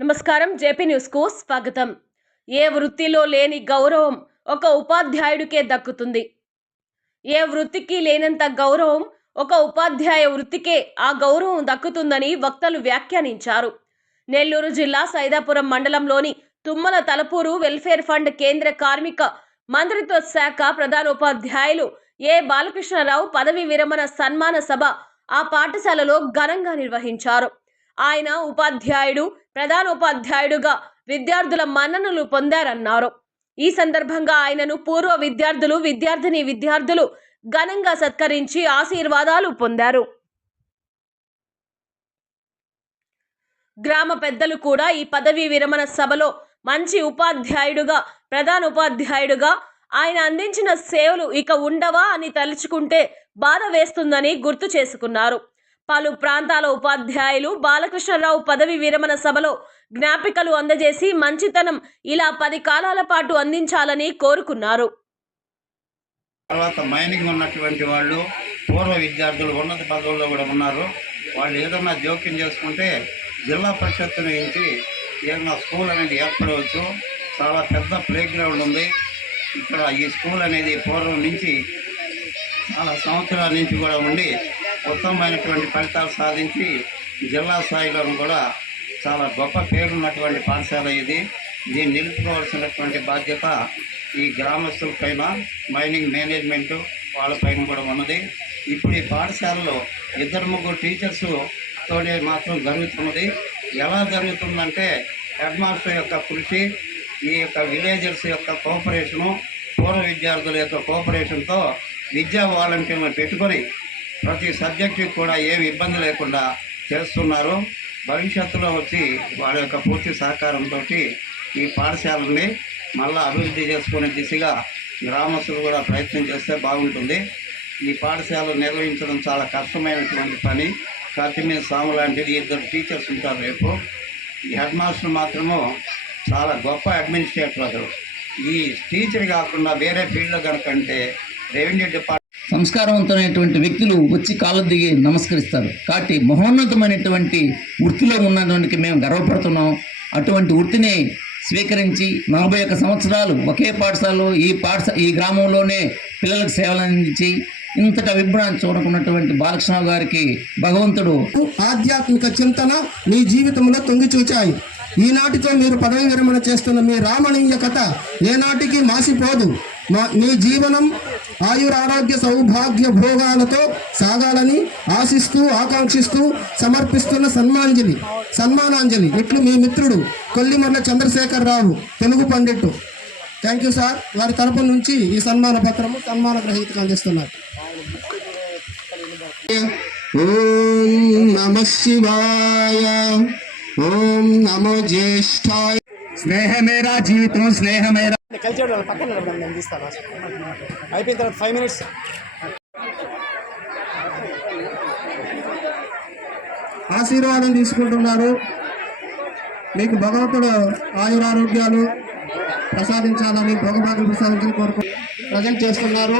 నమస్కారం జేపీ న్యూస్కు స్వాగతం. ఏ వృత్తిలో లేని గౌరవం ఒక ఉపాధ్యాయుడికే దక్కుతుంది. ఏ వృత్తికి లేనంత గౌరవం ఒక ఉపాధ్యాయ వృత్తికే ఆ గౌరవం దక్కుతుందని వక్తలు వ్యాఖ్యానించారు. నెల్లూరు జిల్లా సైదాపురం మండలంలోని తుమ్మల తలపూరు వెల్ఫేర్ ఫండ్ కేంద్ర కార్మిక మంత్రిత్వ శాఖ ప్రధానోపాధ్యాయులు ఏ బాలకృష్ణరావు పదవి విరమణ సన్మాన సభ ఆ పాఠశాలలో ఘనంగా నిర్వహించారు. ఆయన ఉపాధ్యాయుడు ప్రధానోపాధ్యాయుడుగా విద్యార్థుల మన్ననలు పొందారన్నారు. ఈ సందర్భంగా ఆయనను పూర్వ విద్యార్థులు విద్యార్థిని విద్యార్థులు ఘనంగా సత్కరించి ఆశీర్వాదాలు పొందారు. గ్రామ పెద్దలు కూడా ఈ పదవీ విరమణ సభలో మంచి ఉపాధ్యాయుడుగా ప్రధాన ఉపాధ్యాయుడుగా ఆయన అందించిన సేవలు ఇక ఉండవా అని తలుచుకుంటే బాధ వేస్తుందని గుర్తు చేసుకున్నారు. పలు ప్రాంతాల ఉపాధ్యాయులు బాలకృష్ణరావు పదవి విరమణ సభలో జ్ఞాపికలు అందజేసి మంచితనం ఇలా పది కాలాల పాటు అందించాలని కోరుకున్నారు. తర్వాత మైనింగ్ ఉన్నటువంటి వాళ్ళు పూర్వ విద్యార్థులు ఉన్నత పదవుల్లో కూడా ఉన్నారు. వాళ్ళు ఏదన్నా జోక్యం చేసుకుంటే జిల్లా పరిషత్ నుంచి ఏదైనా స్కూల్ అనేది ఏర్పడవచ్చు. చాలా పెద్ద ప్లే గ్రౌండ్ ఉంది. ఇక్కడ ఈ స్కూల్ అనేది పూర్వం నుంచి చాలా సంవత్సరాల నుంచి కూడా ఉండి ఉత్తమమైనటువంటి ఫలితాలు సాధించి జిల్లా స్థాయిలో కూడా చాలా గొప్ప పేరున్నటువంటి పాఠశాల ఇది. దీన్ని నిలుపుకోవాల్సినటువంటి బాధ్యత ఈ గ్రామస్తుల పైన మైనింగ్ మేనేజ్మెంటు వాళ్ళపైన కూడా ఉన్నది. ఇప్పుడు ఈ పాఠశాలలో ఇద్దరు ముగ్గురు టీచర్స్ తోనే మాత్రం జరుగుతున్నది. ఎలా జరుగుతుందంటే హెడ్ మాస్టర్ యొక్క కృషి ఈ యొక్క విలేజర్స్ యొక్క కోఆపరేషను పూర్వ విద్యార్థుల యొక్క కోఆపరేషన్తో విద్యా వాలంటీర్లను పెట్టుకొని ప్రతి సబ్జెక్టుకి కూడా ఏమి ఇబ్బంది లేకుండా చేస్తున్నారు. భవిష్యత్తులో వచ్చి వాళ్ళ యొక్క పూర్తి సహకారంతో ఈ పాఠశాలని మళ్ళా అభివృద్ధి చేసుకునే దిశగా గ్రామస్తులు కూడా ప్రయత్నం చేస్తే బాగుంటుంది. ఈ పాఠశాల నిర్వహించడం చాలా కష్టమైనటువంటి పని. కత్తిమీద సాము లాంటిది ఇద్దరు టీచర్స్ ఉంటారు రేపు. ఈ హెడ్ మాస్టర్ మాత్రము చాలా గొప్ప అడ్మినిస్ట్రేటర్ అతడు. ఈ టీచర్ కాకుండా వేరే ఫీల్డ్లో కనుకంటే రెవెన్యూ డిపార్ట్మెంట్ సంస్కారవంతమైనటువంటి వ్యక్తులు వచ్చి కాళ్ళు దిగి నమస్కరిస్తారు. కాబట్టి మహోన్నతమైనటువంటి వృత్తిలో ఉన్నటువంటి మేము గర్వపడుతున్నాం. అటువంటి వృత్తిని స్వీకరించి నలభై ఒక్క సంవత్సరాలు ఒకే పాఠశాలలో ఈ పాఠశా ఈ గ్రామంలోనే పిల్లలకు సేవలు అందించి ఇంతటి అభిప్రాయం చూడకున్నటువంటి బాలకృష్ణ గారికి భగవంతుడు ఆధ్యాత్మిక చింతన మీ జీవితంలో తొంగి చూచాయి. ఈనాటితో మీరు పదవి విరమణ చేస్తున్న మీ రామణీయ కథ ఏనాటికి మాసిపోదు. మా మీ జీవనం ఆయురారోగ్య సౌభాగ్య భోగాలతో సాగాలని ఆశిస్తూ ఆకాంక్షిస్తూ సమర్పిస్తున్న సన్మాంజలి సన్మానాంజలి. ఇట్లు మీ మిత్రుడు Kollimarla Chandrasekhar Rao Telugu pandit. Thank you sir వారి తరపు నుంచి ఈ సన్మాన పత్రము సన్మాన గ్రహీతకు అందిస్తున్నారు. ఓం నమ శివాయ ఓం నమో జ్యేష్ఠాయ స్నేహమేరా జీవితం స్నేహమేరా కలిసి పక్కన నేను తీస్తాను. అయిపోయిన తర్వాత ఫైవ్ మినిట్స్ ఆశీర్వాదం తీసుకుంటున్నారు. మీకు భగవంతుడు ఆయురారోగ్యాలు ప్రసాదించాలని భోగభాగ్యం ప్రసాదించాలని కోరుకు ప్రజెంట్ చేస్తున్నారు.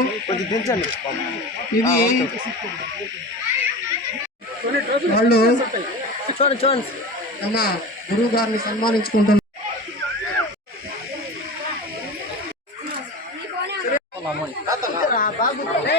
ఇది వాళ్ళు తమ గురువు గారిని సన్మానించుకుంటున్నారు. ಲಾಭ ಆಗುತ್ತೆ